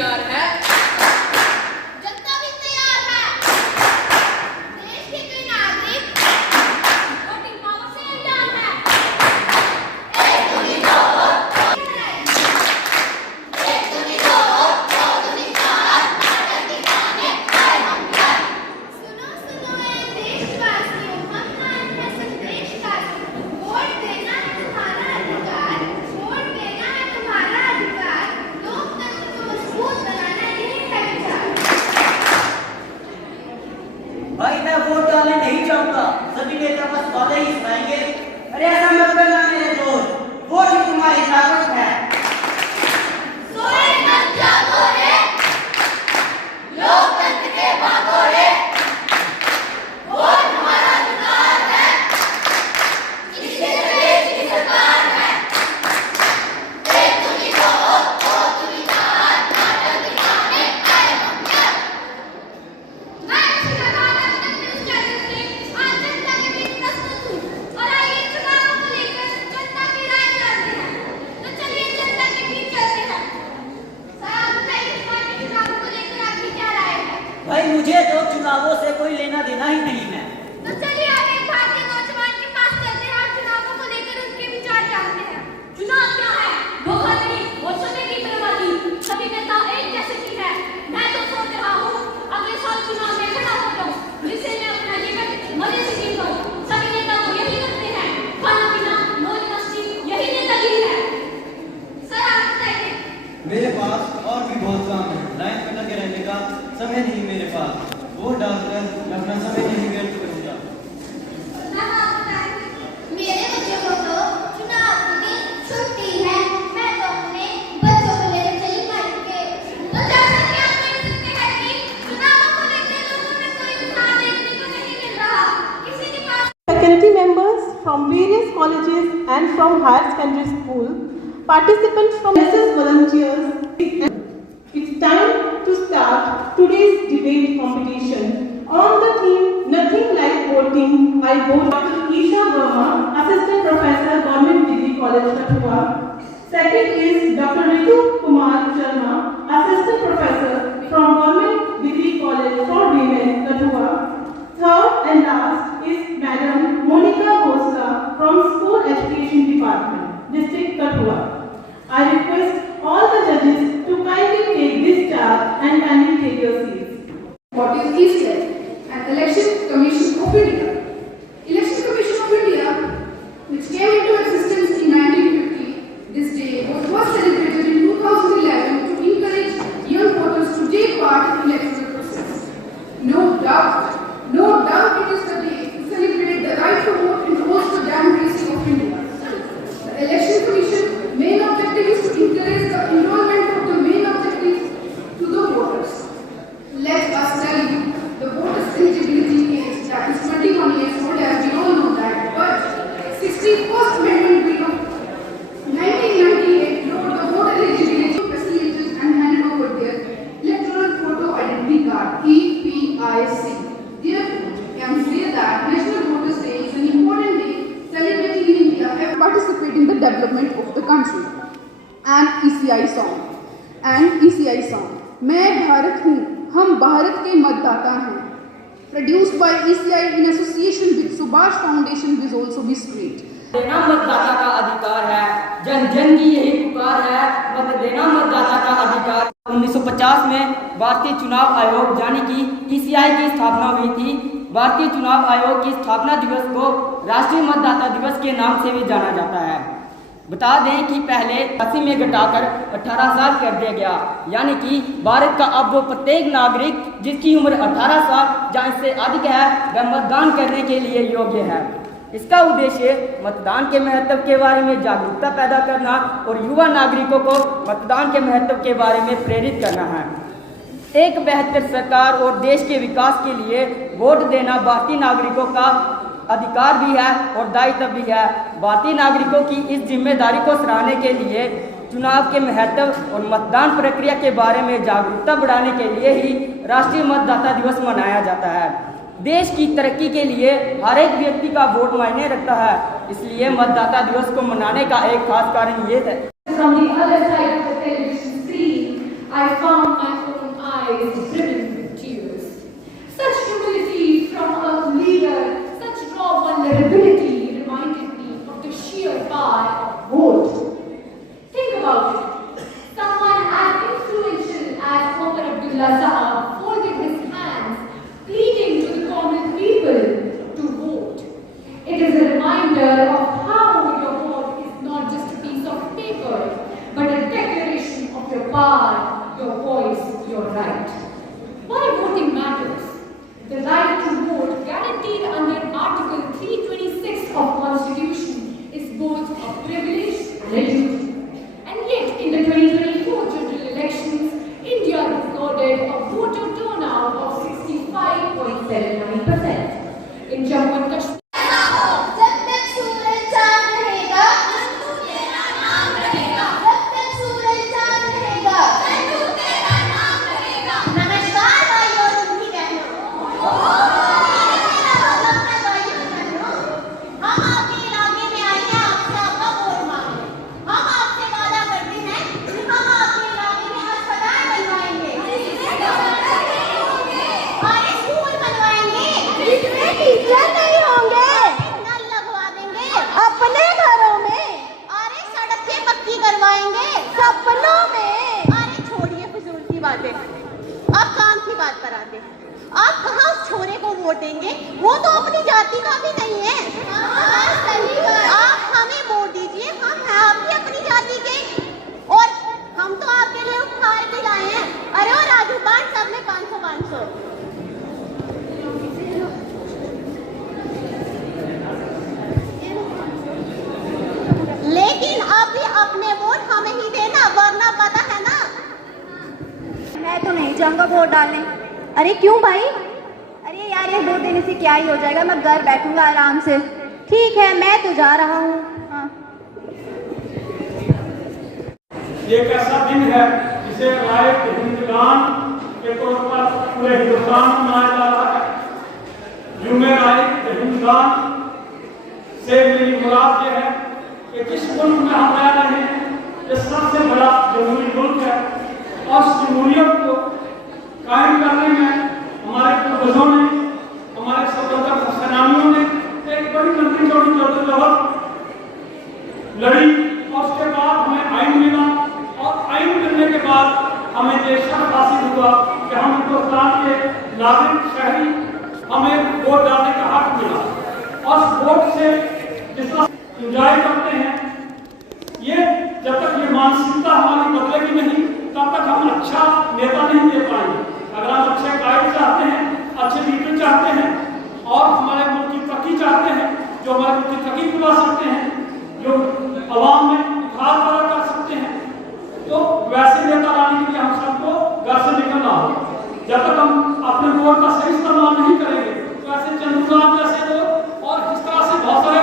तैयार है, जनता भी तैयार है। देश के कई नागरिक वोटिंग पावर से अनजान है। एक दूनी दो वोट, दो दूनी दो वोट, दो दूनी चार, नाटक दिखाने आए हम घर। सुनो सुनो ए देशवासियों, मतदान है संदेश का। वोट देना है तुम्हारा अधिकार, वोट देना है तुम्हारा अधिकार। लोकतंत्र को मजबूत बनाना यही है विचार। भाई मैं वोट डालने नहीं चाहूंगा, सभी नेता बस वादे ही सुनाएंगे। अरे ऐसा मत करना मेरे दोस्त, वोट ही तुम्हारी ताकत है। सोए मत जागो रे, लोकतंत्र के भागो रे। वोट हमारा अधिकार है, इससे देश की सरकार है। एक दूनी दो वोट, दो दूनी चार, नाटक दिखाने आए हम घर। मैं श्रीकांत अपने न्यूज़ चैनल से आज जनता के बीच प्रस्तुत हूँ और आइए चुनावों को लेकर जनता की राय जानते हैं। तो चलिए जनता के बीच चलते हैं। सर आप बताइए इस बार के चुनावों को लेकर आपकी क्या राय है? भाई मुझे तो चुनावों से कोई लेना देना ही नहीं है। तो चलिए आगे एक भारतीय नौजवान के पास चलते हैं और चुनावों को लेकर उनके विचार जानते हैं। चुनाव क्या है? धोखाधड़ी और समय की बर्बादी। सभी नेता एक जैसे की है। मैं तो सोच रहा हूँ अगले साल चुनाव में खड़ा हो जाऊँ, जिससे मैं अपना जीवन मजे से जी पाऊँ। सभी नेता तो यही करते हैं, खाना पीना मौज मस्ती यही नेतागिरी है। सर आप बताइए। मेरे पास और भी बहुत काम है, लाइन में लगे रहने का समय नहीं मेरे पास। वोट डालकर मैं अपना समय नहीं व्यर्थ करूंगा। सर आप बताइए। मेरे बच्चों को तो चुनाव की छुट्टी है, मैं तो अपने बच्चों को लेकर चली मायके। तो जैसा कि आप देख सकते हैं कि चुनावों को लेकर लोगों में कोई उत्साह देखने को नहीं मिल रहा। किसी के पास Faculty members from various colleges and from higher secondary school, participants from SS volunteers. It's time to start today's debate competition. On the theme Nothing Like Voting, I vote Dr. Isha Verma, Assistant Professor, Government Degree College, Kathua. Second is Dr. Ritu Kumar Sharma, Assistant Professor from Government Degree College for Women, Kathua. Third and last is Madam Monica Costa from School Education Department, District Kathua. I request all the judges to kindly take this charge and kindly take your seats. What is ECI? An Election Commission of India. Election Commission of India, which came into existence in 1950, this day was first celebrated in 2011 to encourage young voters to take part in electoral process. No doubt it is the day to celebrate the right to vote and host the democracy of India. The Election Commission main objective is to encourage the enrollment of the main objectives to the voters. Let us tell you, the voters' eligibility age, that is 21 years old, as we all know that, but 61st Amendment Bill of 1998 lowered the voter eligibility to facilities and handed over their electoral photo identity card, EPIC. Therefore, I am clear that National Voters' Day is an important day celebrating in India and participate in the development of the country. And ECI song. मैं भारत हूँ, हम भारत के मतदाता हैं. Produced by ECI in association with Subhash Foundation will also be screened. देना मतदाता का अधिकार है, जन जन की यही पुकार है, मत देना मतदाता का अधिकार। 1950 में भारतीय चुनाव आयोग यानी कि ECI की स्थापना हुई थी। भारतीय चुनाव आयोग की स्थापना दिवस को राष्ट्रीय मतदाता दिवस के नाम से भी जाना जाता है। बता दें कि पहले 80 में घटाकर 18 साल कर दिया गया, यानी कि भारत का अब वो प्रत्येक नागरिक जिसकी उम्र 18 साल या इससे अधिक है वह मतदान करने के लिए योग्य है। इसका उद्देश्य मतदान के महत्व के बारे में जागरूकता पैदा करना और युवा नागरिकों को मतदान के महत्व के बारे में प्रेरित करना है। एक बेहतर सरकार और देश के विकास के लिए वोट देना भारतीय नागरिकों का अधिकार भी है और दायित्व भी है। भारतीय नागरिकों की इस जिम्मेदारी को सराहने के लिए चुनाव के महत्व और मतदान प्रक्रिया के बारे में जागरूकता बढ़ाने के लिए ही राष्ट्रीय मतदाता दिवस मनाया जाता है। देश की तरक्की के लिए हर एक व्यक्ति का वोट मायने रखता है, इसलिए मतदाता दिवस को मनाने का एक खास कारण ये है। From the other side of the television screen, I found my own eyes brimming with tears. Such humility from a leader, such raw vulnerability reminded me of the sheer power of vote. Think about it. Someone as influential as Omar Abdullah Sahab folded his hands, pleading to the common people to vote. It is a reminder of how your vote is not just a piece of paper, but a declaration of your power, your voice, your right. Why voting matters? The right to vote guaranteed under Article 326 of Constitution is both a privilege and a duty. And yet, in the 2024 general elections, India recorded a voter turnout of 65.79%. In Jammu and Kashmir, जब तक सूरज चांद रहेगा तू तेरा नाम रहेगा जब तक सूरज चांद रहेगा तू तेरा नाम रहेगा नमस्कार भाइयों और उनकी बहनों हम आपके इलाके में आए हैं आपसे आपका वोट मांगने हम आपसे वादा करते हैं कि हम आपके इलाके में अस्पताल बनवाएंगे और स्कूल बनवाएंगे जिसमें टीचर नहीं होंगे नल लगवा देंगे अपने घरों में अरे सड़कें पक्की करवाएंगे सपनों में अरे छोड़िए फिजूल की बातें अब काम की बात पर आते हैं आप कहाँ उस छोरे को वोट देंगे वो तो अपनी जाति का भी नहीं है आप हमें वोट दीजिए हम हैं आपकी अपनी जाति के और हम तो आपके लिए उपहार भी लाए हैं अरे और राजू बांट सब में 500 लेकिन अभी अपने वोट हमें ही देना वरना पता है ना मैं तो नहीं जाऊंगा वोट डालने। अरे क्यों भाई? अरे यार ये वोट देने से क्या ही हो जाएगा, मैं घर बैठूंगा आराम से। ठीक है मैं तो जा रहा हूँ। हाँ। ये एक ऐसा दिन है जिसे राय हिंदुस्तान के तौर पर पूरे हिंदुस्तान में मनाया जा रहा है। यूमे राय हिंदुस्तान से मेरी मुराद ये है कि जिस मुल्क में हम रह रहे हैं ये सबसे बड़ा जमहूरी मुल्क है और इस जमहूरियत को कायम करने में हमारे पूर्वजों ने, हमारे स्वतंत्रता सेनानियों ने एक बड़ी लंबी चौड़ी जद्दोजहद लड़ी और उसके बाद हमें आइन मिला और आइन मिलने के बाद हमें ये शर्फ हासिल हुआ कि हम हिंदुस्तान के नागरिक शहरी हमें वोट डालने का हक मिला और वोट से जितना एंजॉय करते हैं ये जब तक ये मानसिकता हमारी बदलेगी नहीं तब तक हम अच्छा नेता नहीं दे पाएंगे। अगर हम अच्छे गाइड चाहते हैं, अच्छे लीडर चाहते हैं और हमारे मुल्क की तरक्की चाहते हैं, जो हमारे मुल्क की तरक्की बुला सकते हैं, जो अवाम में इतिहाद पैदा कर सकते हैं, तो वैसे नेता लाने के लिए हम सबको घर से निकलना होगा। जब तक हम अपने वोट का सही इस्तेमाल नहीं करेंगे तो ऐसे चंद्रलाल जैसे लोग और इस तरह से बहुत सारे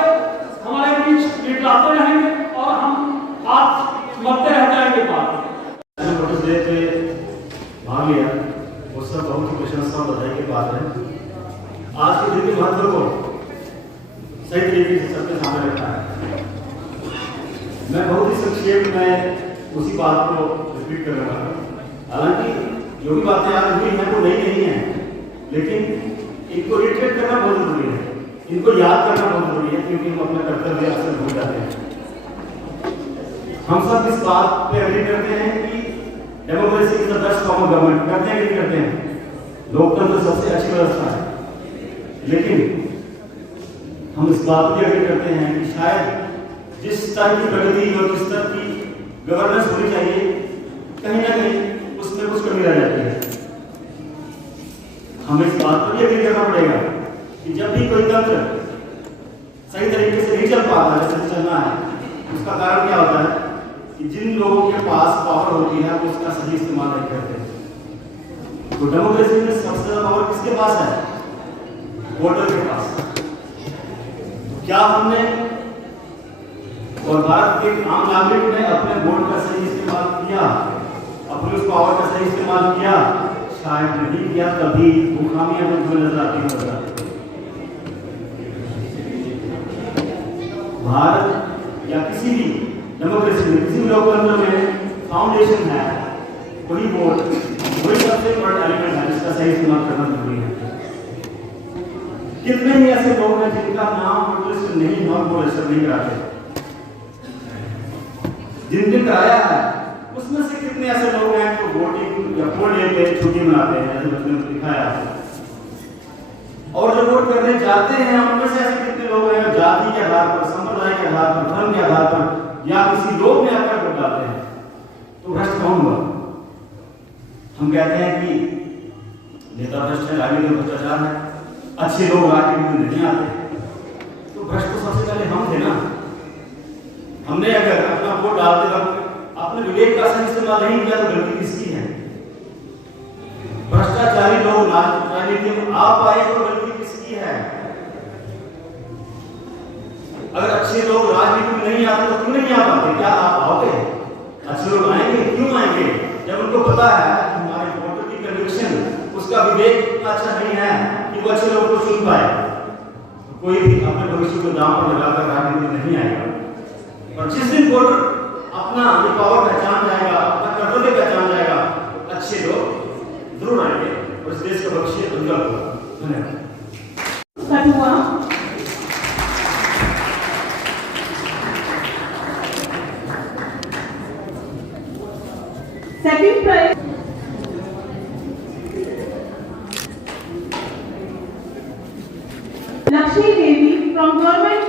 हमारे बीच लीडर रहेंगे और हम हाथ मरते रह जाएंगे। बात वोटर्स डे पे भाग लिया वो सब बहुत ही प्रशंसा और बधाई की बात है। आज के दिन के महत्व को सही तरीके से सबके सामने रखा है। मैं बहुत ही संक्षेप में उसी बात को रिपीट करूंगा। हालांकि जो भी बातें आज हुई हैं वो नई नहीं है, लेकिन इनको रिट्रेट करना बहुत जरूरी है, इनको याद करना बहुत जरूरी है क्योंकि हम अपना कर्तव्य अक्सर भूल जाते हैं। हम सब इस बात पे एग्री करते हैं कि democracy is the best form of government. करते हैं कि नहीं करते हैं? लोकतंत्र सबसे अच्छी व्यवस्था है, लेकिन हम इस बात पे एग्री करते हैं कि शायद जिस स्तर की प्रगति और जिस स्तर की गवर्नेंस होनी चाहिए कहीं ना कहीं उसमें कुछ कमी रह जाती है। हमें इस बात पर भी एग्री करना पड़ेगा कि जब भी कोई तंत्र सही तरीके से नहीं चल पाता जैसे चलना है, उसका कारण क्या होता है कि जिन लोगों के पास पावर होती है वो उसका सही इस्तेमाल नहीं करते। तो डेमोक्रेसी में सबसे ज्यादा पावर किसके पास है? वोटर के पास। क्या हमने और भारत के आम नागरिक ने अपने वोट का सही इस्तेमाल किया, अपने उस पावर का सही इस्तेमाल किया? शायद नहीं किया, तभी वो खामियां जो नजर आती है। भारत या किसी भी डेमोक्रेसी में, किसी भी लोकतंत्र में फाउंडेशन है वही वोट, वही सबसे बड़ा एलिमेंट है जिसका सही इस्तेमाल करना जरूरी है। कितने ही ऐसे लोग हैं जिनका नाम वोटर लिस्ट नहीं, नॉन वोटर लिस्ट नहीं कराते, जिनने कराया है उसमें से कितने ऐसे लोग हैं जो वोटिंग या वोट डे पे छुट्टी मनाते हैं, जैसे बच्चे ने दिखाया, और जो वोट करने जाते हैं उनमें से ऐसे कितने लोग हैं जाति के आधार पर, संप्रदाय के आधार पर, धर्म के आधार पर या किसी लोग में आकर वोट डालते हैं। तो भ्रष्ट कौन हुआ? हम कहते हैं कि नेता भ्रष्ट है, राजनीति में भ्रष्टाचार है, अच्छे लोग राजनीति में नहीं आते, तो भ्रष्ट तो सबसे पहले हम थे ना। हमने अगर अपना वोट डालते वक्त अपने विवेक का सही इस्तेमाल नहीं किया तो गलती किसकी है? भ्रष्टाचारी लोग राजनीति में आ पाए तो गलती किसकी है? अगर अच्छे लोग राजनीति में नहीं आते तो क्यों नहीं आ पाते? क्या आप आओगे? अच्छे लोग आएंगे, क्यों आएंगे? जब उनको पता है कि हमारे वोटर की कन्विक्शन, उसका विवेक इतना अच्छा नहीं है कि वो अच्छे लोगों को चुन पाए, तो कोई भी अपने भविष्य को दांव पर लगाकर राजनीति में नहीं आएगा। और जिस दिन वोटर अपना ये पावर पहचान जाएगा, अपना कर्तव्य पहचान जाएगा, अच्छे लोग जरूर आएंगे और इस देश का भविष्य उज्जवल होगा। धन्यवाद। Second prize, Lakshmi Devi from government.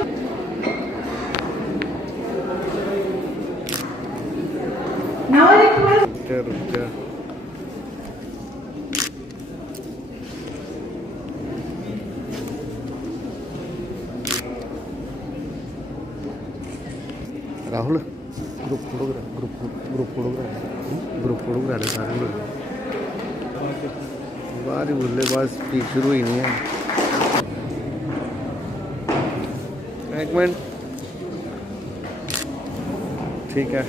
Now I request Rahul group photograph सारे लोग बाहर ही बल्लेबाज स्पीच शुरू ही नहीं है। एक मिनट, ठीक है।